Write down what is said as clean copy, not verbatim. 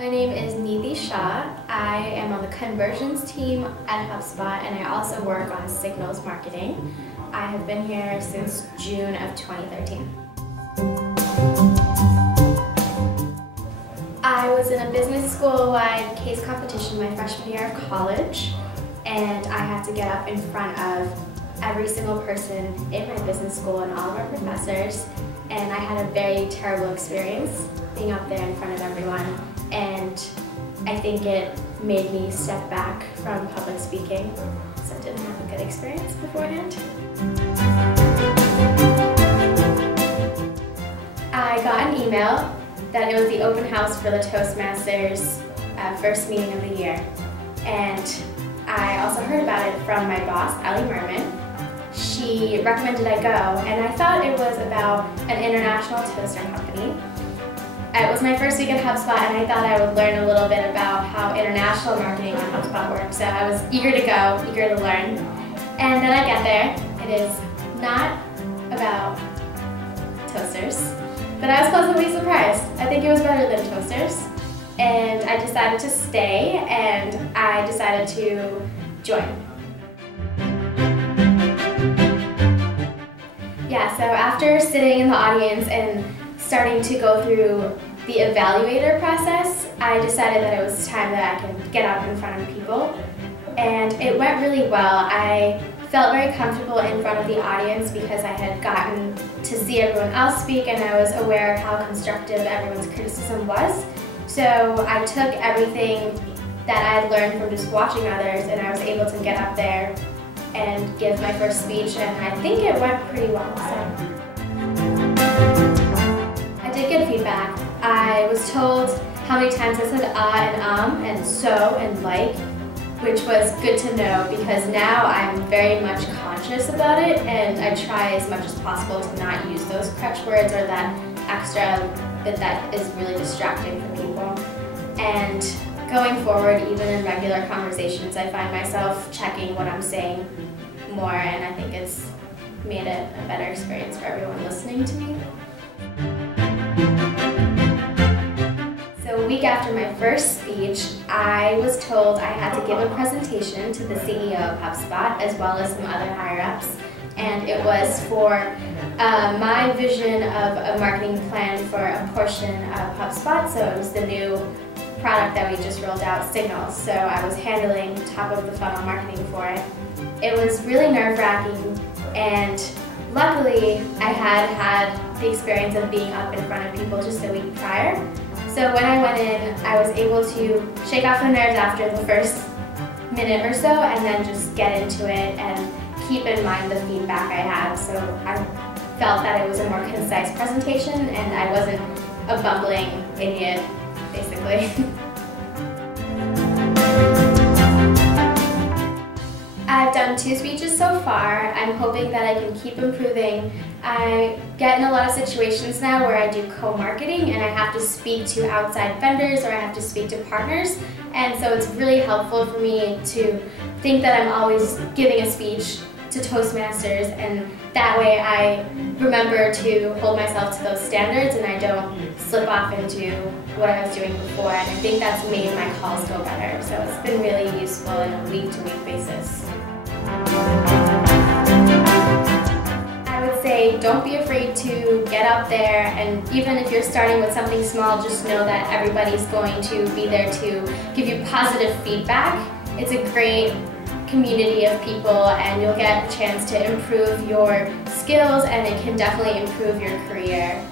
My name is Niti Shah. I am on the conversions team at Hubspot, and I also work on signals marketing. I have been here since June of 2013. I was in a business school-wide case competition my freshman year of college, and I had to get up in front of every single person in my business school and all of our professors, and I had a very terrible experience being up there in front of everyone, and I think it made me step back from public speaking, so I didn't have a good experience beforehand. I got an email that it was the open house for the Toastmasters first meeting of the year, and I also heard about it from my boss, Ali Merman. She recommended I go, and I thought it was about an international toaster company. It was my first week at HubSpot, and I thought I would learn a little bit about how international marketing on HubSpot works, so I was eager to go, eager to learn. And then I get there. It is not about toasters, but I was pleasantly surprised. I think it was better than toasters, and I decided to stay, and I decided to join. Yeah, so after sitting in the audience and starting to go through the evaluator process, I decided that it was time that I could get up in front of people, and it went really well. I felt very comfortable in front of the audience because I had gotten to see everyone else speak, and I was aware of how constructive everyone's criticism was. So I took everything that I had learned from just watching others, and I was able to get up there and give my first speech, and I think it went pretty well. So I did get feedback. I was told how many times I said and so and like, which was good to know because now I'm very much conscious about it, and I try as much as possible to not use those crutch words or that extra bit that is really distracting for people. And going forward, even in regular conversations, I find myself checking what I'm saying more, and I think it's made it a better experience for everyone listening to me. So a week after my first speech, I was told I had to give a presentation to the CEO of HubSpot as well as some other higher-ups, and it was for my vision of a marketing plan for a portion of HubSpot. So it was the new product that we just rolled out, Signals. So I was handling top of the funnel marketing for it. It was really nerve-wracking, and luckily I had the experience of being up in front of people just a week prior. So when I went in, I was able to shake off the nerves after the first minute or so, and then just get into it and keep in mind the feedback I had. So I felt that it was a more concise presentation, and I wasn't a bumbling idiot, basically. I've done 2 speeches so far. I'm hoping that I can keep improving. I get in a lot of situations now where I do co-marketing and I have to speak to outside vendors or I have to speak to partners, and so it's really helpful for me to think that I'm always giving a speech to Toastmasters, and that way I remember to hold myself to those standards and I don't slip off into what I was doing before, and I think that's made my calls go better. So it's been really useful on a week-to-week basis. I would say don't be afraid to get up there, and even if you're starting with something small, just know that everybody's going to be there to give you positive feedback. It's a great community of people, and you'll get a chance to improve your skills, and it can definitely improve your career.